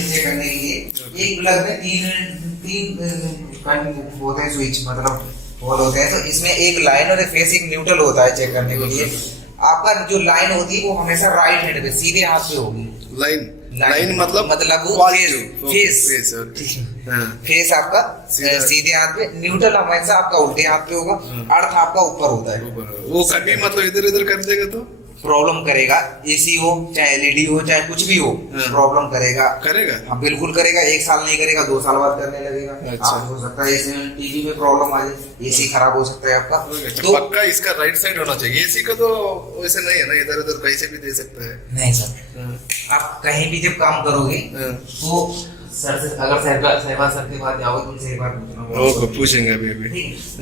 Voltage check करने के लिए एक प्लग में तीन होते हैं स्विच, मतलब होल होते हैं। तो इसमें एक लाइन और एक फेस, एक न्यूट्रल होता है चेक करने के लिए। आपका जो लाइन होती है वो हमेशा राइट हैंड पे सीधे हाथ पे होगी। लाइन मतलब फेस फेस आपका सीधे हाथ पे, न्यूट्रल हमेशा आपका उल्टे हाथ पे होगा, अर्थ आपका ऊपर होता है। वो कभी मतलब इधर इधर कर देगा तो प्रॉब्लम करेगा। एसी हो चाहे एलईडी हो चाहे कुछ भी हो, प्रॉब्लम करेगा। हाँ, बिल्कुल करेगा। 1 साल नहीं करेगा, 2 साल बाद करने लगेगा। अच्छा। हो सकता है इसमें टीवी में प्रॉब्लम आ जाए, एसी खराब हो सकता है आपका। तो पक्का इसका राइट साइड होना चाहिए। एसी का तो वैसे नहीं है ना, इधर उधर कैसे भी दे सकता है। नहीं सर, आप कहीं भी जब काम करोगे तो सर से, अगर सहवाग सर के पास जाओगे तुमसे एक बार पूछना, पूछेंगे अभी।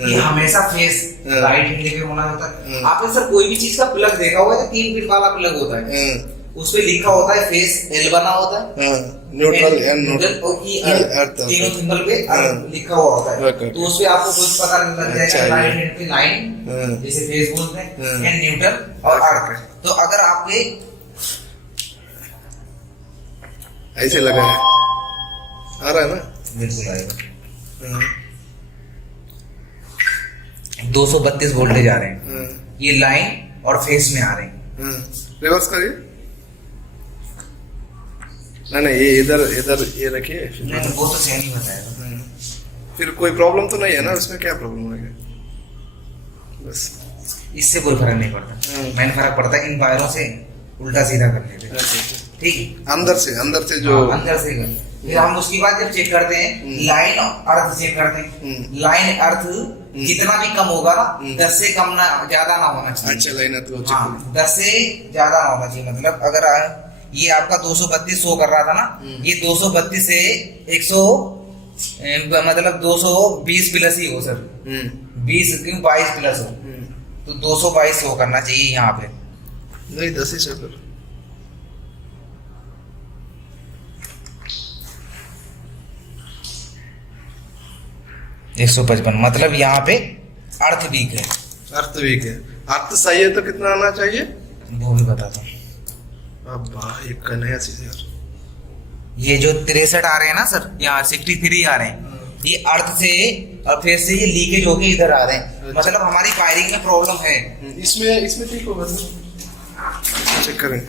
ये हमेशा फेस राइट हैंड पे होना होता है। आपने सर कोई भी चीज का प्लग देखा होगा, 3 पिन वाला प्लग होता है, उस पे लिखा होता है फेस एल बना होता है, न्यूट्रल एंड तीनों सिंबल पे लिखा हुआ होता है। तो उस पे आपको कुछ पता लग जाएगा। राइट हैंड पे लाइन जैसे फेस बोलते हैं, एंड न्यूट्रल और अर्थ। तो अगर आपके ऐसे लगा है, आ रहा है ना, बिल्कुल आएगा। 232 वोल्टेज आ रहे हैं, ये लाइन और फेस में आ रहे हैं। रिवर्स करिए। नहीं ये इधर इधर ये रखिए। नहीं वो तो सही नहीं बताया। फिर कोई प्रॉब्लम तो नहीं है ना उसमें? क्या प्रॉब्लम है? बस इससे कोई फर्क नहीं पड़ता। मेन फर्क पड़ता है इन वायरों से उल्टा सीधा करने पे। ठीक है, अंदर से जो अंदर से फिर हम उसके बाद जब चेक करते हैं लाइन अर्थ चेक करते हैं। लाइन अर्थ जितना भी कम होगा ना, 10 से कम ना ज्यादा ना होना चाहिए। अच्छा, लाइन अर्थ 10 से ज्यादा ना होना चाहिए। मतलब अगर ये आपका 232 शो कर रहा था ना, ये 232 से 100 मतलब 220 प्लस ही हो सर। 20 क्यों 22 प्लस हो, तो 222 शो करना चाहिए यहाँ पे। नहीं 10 ही सर। 155 मतलब यहाँ पे अर्थ वीक है। अर्थ सही है तो कितना आना चाहिए वो भी बताता हूँ। अब एक का नया चीज यार, ये जो 63 आ रहे हैं ना सर, यहाँ 63 आ रहे हैं, ये अर्थ से और फिर से ये लीकेज होके इधर आ रहे हैं। मतलब हमारी वायरिंग में प्रॉब्लम है। इसमें ठीक होगा सर, चेक करेंगे।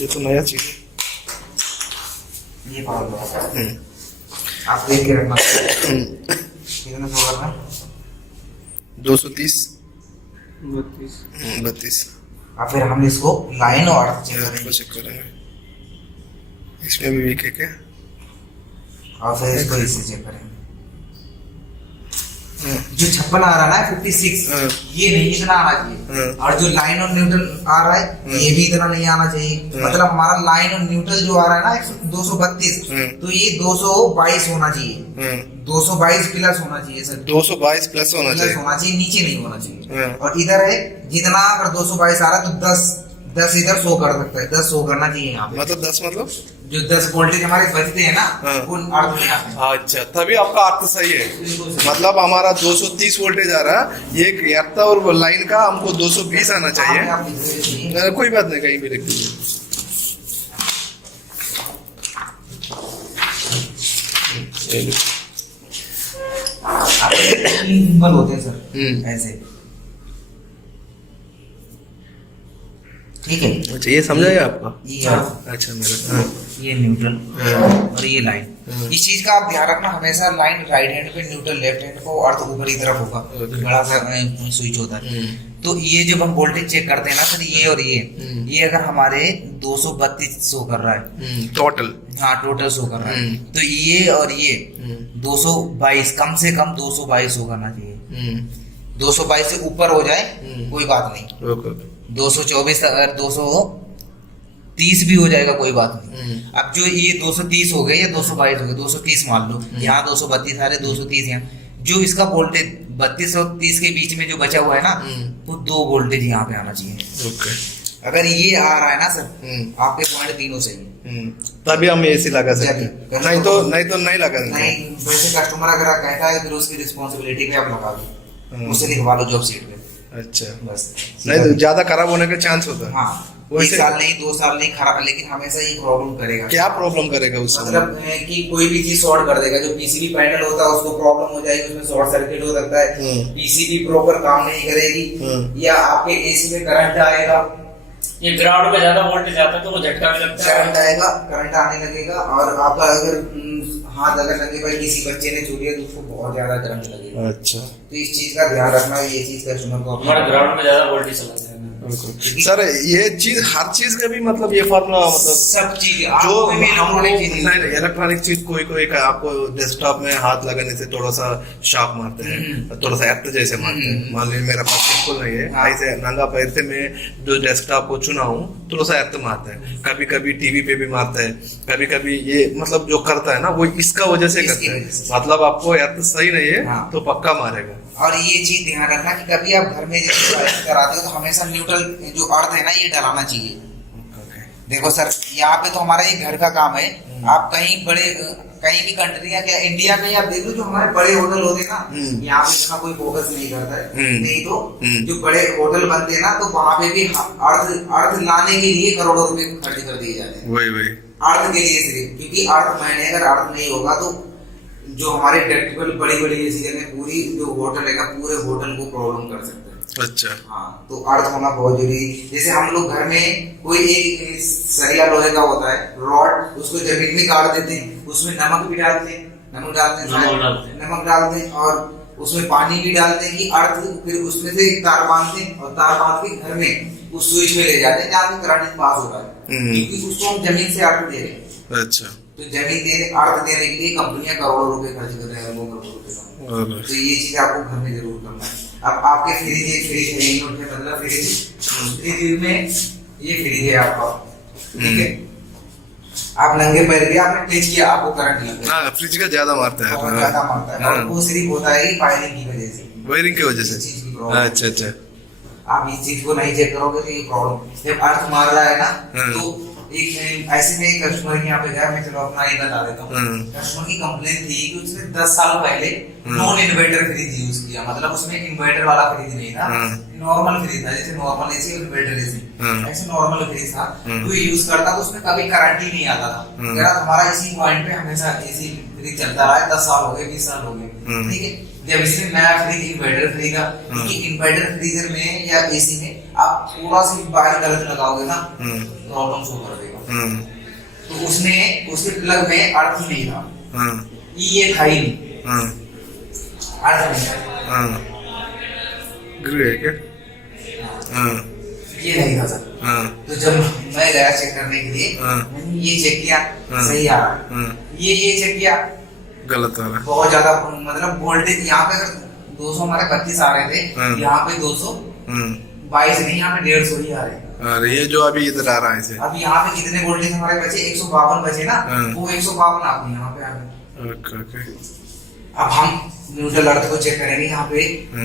ये तो नया चीज है। ये प्रॉब्लम आप देख के रखना। कितना शो कर रहा है? 230 32। और फिर हम इसको लाइन और अर्थ चेक करेंगे। इसमें भी वीक है क्या? और फिर इसको इससे चेक करेंगे। जो 56 आ रहा है ना 56, ये नहीं इतना आना चाहिए। और जो लाइन और न्यूट्रल आ रहा है ये भी इतना नहीं आना चाहिए। मतलब हमारा लाइन और न्यूट्रल जो आ रहा है ना 232, तो ये 222 होना चाहिए। 222 प्लस होना चाहिए सर। 222 प्लस होना चाहिए, नीचे नहीं होना चाहिए। और इधर है जितना, अगर 222 आ रहा है तो 10 इधर शो कर सकता है, 10 शो करना चाहिए यहाँ पे। मतलब 10 मतलब जो 10 वोल्टेज हमारे बचते हैं ना, उन अर्थ में आते हैं। अच्छा, तभी आपका अर्थ सही है। मतलब हमारा 230 वोल्टेज आ रहा है, ये अर्थ और लाइन का हमको 220 आना चाहिए। कोई बात नहीं, कहीं भी लिख दीजिए। होते हैं सर ऐसे, ठीक है। अच्छा, ये समझ आया आपका? अच्छा मेरा ये न्यूट्रल और ये लाइन। इस चीज का आप ध्यान रखना, हमेशा लाइन राइट हैंड पे, न्यूट्रल लेफ्ट हैंड को, अर्थ ऊपर की तरफ होगा। बड़ा सा स्विच होता है। तो ये जब हम वोल्टेज चेक करते हैं ना सर, ये और ये अगर हमारे 232 शो कर रहा है टोटल, हाँ टोटल शो कर रहा है, तो ये और ये 222, कम से कम 222 शो करना चाहिए। 222 से ऊपर हो जाए कोई बात नहीं, 224 अगर 230 भी हो जाएगा कोई बात नहीं। अब जो ये 230 हो गए या 222 हो गए, 230 मान लो, यहाँ 232 आ रहे, 230 यहाँ, जो इसका वोल्टेज 32 और 30 के बीच में जो बचा हुआ है ना, वो 2 वोल्टेज यहाँ पे आना चाहिए। अगर ये आ रहा है ना सर, आपके पॉइंट तीनों सही है, तभी हम एसी लगा सकते हैं। नहीं तो नहीं लगा नहीं। वैसे कस्टमर अगर कहता है तो उसकी रिस्पॉन्सिबिलिटी पे आप लगा दो, उसे लिखवा लो जॉब सीट पे। अच्छा, बस। नहीं तो ज्यादा खराब होने का चांस होता है। हाँ वैसे- 1 साल नहीं, 2 साल नहीं खराब, लेकिन हमेशा ये प्रॉब्लम करेगा। क्या प्रॉब्लम करेगा उस समय? मतलब कि कोई भी चीज शॉर्ट कर देगा, जो पीसीबी पैनल होता है उसको प्रॉब्लम हो जाएगी, उसमें शॉर्ट सर्किट हो सकता है, पीसीबी प्रॉपर काम नहीं करेगी, या आपके एसी में करंट आएगा, ये ग्राउंड में ज्यादा वोल्टेज आता है तो वो झटका भी लगता है। करंट आएगा, करंट आने लगेगा, और आपका अगर हाथ अगर लगे भाई किसी बच्चे ने छू लिया तो उसको बहुत ज्यादा करंट लगेगा। अच्छा तो इस चीज का ध्यान रखना, ये चीज कस्टमर को हमारे ग्राउंड में ज्यादा वोल्टेज चलाता है। सर ये चीज हर चीज का भी मतलब ये फॉर्मूला मतलब सब चीज जो नहीं, इलेक्ट्रॉनिक चीज कोई का आपको डेस्कटॉप में हाथ लगाने से थोड़ा सा शॉक मारते हैं, थोड़ा सा एक्ट जैसे मारते हैं। मान लीजिए मेरा पास बिल्कुल नहीं है, ऐसे नंगा पैर से मैं जो डेस्कटॉप को चुना हूँ थोड़ा सा एक्ट मारता है, कभी कभी टीवी पे भी मारता है, कभी कभी ये मतलब जो करता है ना वो इसका वजह से करता है, मतलब आपको एक्ट सही नहीं है तो पक्का मारेगा। और ये चीज ध्यान रखना कि कभी आप घर में जैसे वायरिंग कराते हो तो हमेशा न्यूट्रल जो अर्थ है ना ये डलाना चाहिए। देखो सर, यहाँ पे तो हमारा ये घर का काम है, आप कहीं भी कंट्री या क्या इंडिया में आप देख लो, जो हमारे बड़े होटल होते हैं ना, यहाँ पे इतना कोई फोकस नहीं करता है। नहीं तो जो बड़े होटल बनते हैं ना, तो वहां पे भी अर्थ लाने के लिए करोड़ों रुपए खर्च कर दिए जाते हैं, वही अर्थ के लिए सिर्फ, क्योंकि अर्थ मैंने अगर अर्थ नहीं होगा तो जो हमारे टेक्निकल बड़ी एसी जगह पूरी जो होटल है पूरे होटल को प्रॉब्लम कर सकते हैं। अच्छा हाँ, तो अर्थ होना बहुत जरूरी। जैसे हम लोग घर में कोई एक सरिया लोहे का होता है रॉड, उसको जमीन में गाड़ देते हैं, उसमें नमक भी डालते हैं, नमक डालते हैं और उसमें पानी भी डालते हैं कि अर्थ, फिर उसमें से एक तार बांधते हैं और तार बांध के घर में उस स्विच में ले जाते हैं जहाँ पे करंट पास हो रहा है, क्योंकि उसको हम जमीन से अर्थ दे रहे हैं। अच्छा, तो जमीन देने अर्थ देने के लिए कंपनियां करोड़ों रुपए खर्च कर रहे हैं, अरबों करोड़ रुपए का। तो ये चीज आपको घर में जरूर करना है। अब आपके फ्रिज है, यूनिट है, मतलब फ्रिज में ये फ्रिज है आपका, ठीक है, आप नंगे पैर भी आपने टच किया आपको करंट लग हाँ, फ्रिज का ज्यादा मारता है, बहुत ज्यादा मारता है, और वो सिर्फ होता है वायरिंग की वजह से, वायरिंग की वजह से। अच्छा अच्छा, आप इस चीज को नहीं चेक करोगे तो ये प्रॉब्लम, जब अर्थ मार रहा है ना तो एक ऐसे में एक कस्टमर के यहाँ पे गया, मैं चलो अपना ही बता देता हूँ। कस्टमर की कंप्लेन थी कि उसने 10 साल पहले नॉन इन्वर्टर फ्रिज यूज किया, मतलब उसमें इन्वर्टर वाला फ्रिज नहीं था, नॉर्मल फ्रिज था, जैसे नॉर्मल एसी इन्वर्टर एसी, ऐसे नॉर्मल फ्रिज था, तो यूज करता तो उसमें कभी करंट ही नहीं आता था। कह रहा हमारा इसी पॉइंट पे हमेशा एसी फ्रिज चलता रहा है, 10 साल हो गए, 20 साल हो गए, ठीक है। जब इसने नया फ्रिज इन्वर्टर फ्रिज का, क्योंकि इन्वर्टर फ्रीजर में या एसी में आप थोड़ा सी वायर गलत लगाओगे ना प्रॉब्लम शो कर देगा। तो उसमें उसके प्लग में अर्थ ही नहीं था, ये था ही नहीं, अर्थ नहीं था, ये नहीं था सर। तो जब मैं गया चेक करने के लिए, मैंने ये चेक किया सही आ रहा है, ये चेक किया गलत आ रहा है, बहुत ज्यादा, मतलब वोल्टेज यहाँ पे अगर 200 हमारे 25 आ रहे थे, यहाँ पे 222 नहीं, यहाँ पे 150 ही आ रहे हैं। अरे ये जो अभी इधर आ रहा है इसे, अब यहाँ पे कितने वोल्टेज हमारे बचे, 152 बचे ना, वो 152 आपको यहाँ पे आ गए। ओके। अब हम न्यूट्रल अर्थ को चेक करेंगे, यहाँ पे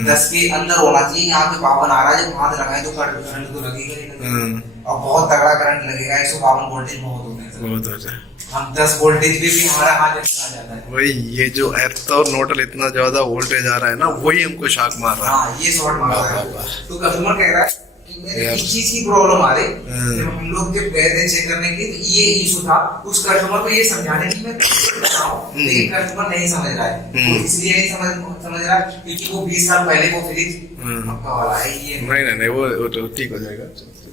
10 के अंदर होना चाहिए, यहाँ पे 52 आ रहा है, जब हाथ लगाए तो करंट तो लगेगा, और बहुत तगड़ा करंट लगेगा, 152 वोल्टेज बहुत होते हैं, बहुत होता है। हम 10 वोल्टेज भी हमारा हाथ आ जाता है। वही ये जो अर्थ और न्यूट्रल इतना ज्यादा वोल्टेज आ रहा है ना, वही हमको शॉक मार रहा है। हाँ, ये शॉर्ट मार रहा है। तो कस्टमर कह रहा है कि मेरे इस चीज की प्रॉब्लम आ रही, जब हम लोग जब गए थे चेक करने के लिए तो ये इशू था, उस कस्टमर को ये समझाने की मैं लेकिन कस्टमर नहीं समझ रहा है, वो इसलिए नहीं समझ रहा क्योंकि वो 20 साल पहले वो फ्रिज आपका वाला है, ये नहीं वो तो ठीक हो जाएगा।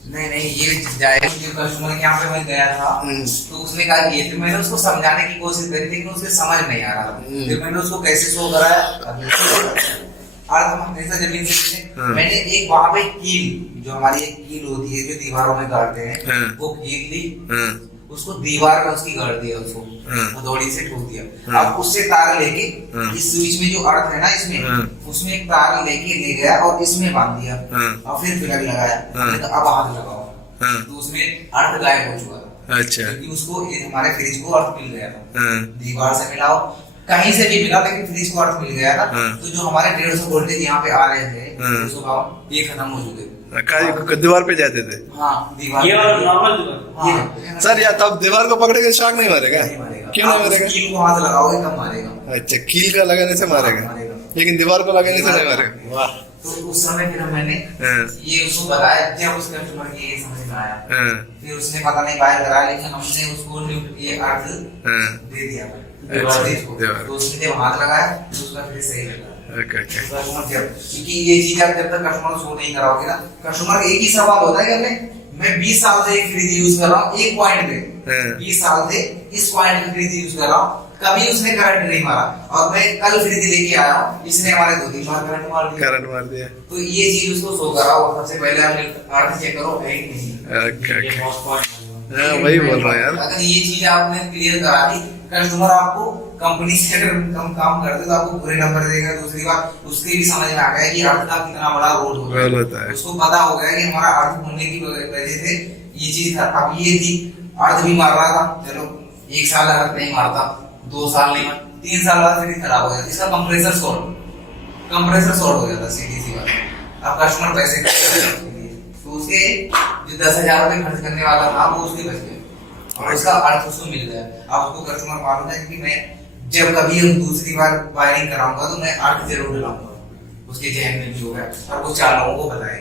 नहीं ये जाएगा, जो कस्टमर के यहाँ पे मैं गया था तो उसने कहा ये, फिर मैंने उसको समझाने की कोशिश करी लेकिन उसके समझ नहीं आ रहा था, फिर मैंने उसको कैसे शो कराया, अर्थ हम हमेशा जमीन से, मैंने एक वहां पे कील, जो हमारी एक कील होती है जो दीवारों में गाड़ते हैं, वो कील ली, उसको दीवार में उसकी गाड़ दिया, उसको हथौड़ी से ठोक दिया। अब उससे तार लेके इस स्विच में जो अर्थ है ना इसमें, उसमें एक तार लेके ले गया और इसमें बांध दिया और फिर प्लग लगाया, तो अब हाथ लगाओ, तो उसमें अर्थ गायब हो चुका था। अच्छा, क्योंकि उसको हमारे फ्रिज को अर्थ मिल गया था, दीवार से मिलाओ कहीं से भी मिला, लेकिन फ्रिज को अर्थ मिल गया था, तो जो हमारे 150 वोल्टेज यहाँ पे आ रहे थे 152 ये खत्म हो चुके थे, दीवार पे जाते थे। हाँ, दीवार, ये वाला नॉर्मल दीवार। सर या तब दीवार को पकड़ेगा शॉक नहीं मारेगा? क्यों नहीं मारेगा? कील को हाथ लगाओगे तब मारेगा। अच्छा, कील का लगाने से मारेगा, लेकिन दीवार को लगाने से नहीं मारेगा। वाह, तो उस समय फिर मैंने ये उसको बताया, जब उस कस्टमर की ये समझ में आया, फिर उसने पता नहीं बाहर कराया, लेकिन हमने उसको ये अर्थ दे दिया तो उसने जब हाथ लगाया तो उसका फिर सही लगा। क्योंकि ये चीज आप जब तक कस्टमर शो नहीं कराओगे ना, कस्टमर एक ही सवाल होता है कि मैं 20 साल से फ्रिज यूज कर रहा हूँ एक पॉइंट पे, 20 साल से इस पॉइंट पे फ्रिज यूज कर रहा हूँ, कभी उसने करंट नहीं मारा, और मैं कल फ्रिज लेके आया हूँ, इसने हमारे 2-3 बार करंट मार दिया। तो ये चीज उसको शो कराओ, और सबसे पहले आप अर्थ चेक करो है कि नहीं। वही बोल रहा यार। अगर ये चीज आपने क्लियर करा दी, कस्टमर आपको कंपनी से अगर कम काम करते तो आपको बुरे नंबर देगा। दूसरी बात उसके भी समझ में आ गया कि अर्थ का कितना बड़ा रोल होता है, उसको पता हो गया कि हमारा अर्थ होने की वजह से ये चीज था। अब ये थी अर्थ भी मार रहा था, चलो 1 साल अर्थ नहीं मारता, 2 साल नहीं, 3 साल बाद फिर खराब हो जाता, इसका कंप्रेसर शॉर्ट हो जाता, सीधी सी बात। अब कस्टमर पैसे तो उसके जो 10,000 रुपए खर्च करने वाला था वो उसके बच गए, और उसका अर्थ उसको मिल गया। अब उसको कस्टमर मालूम है कि मैं जब कभी हम दूसरी बार वायरिंग कराऊंगा तो मैं अर्थ जरूर डलाऊंगा, उसके जहन में भी होगा, और वो 4 लोगों को बताएगा।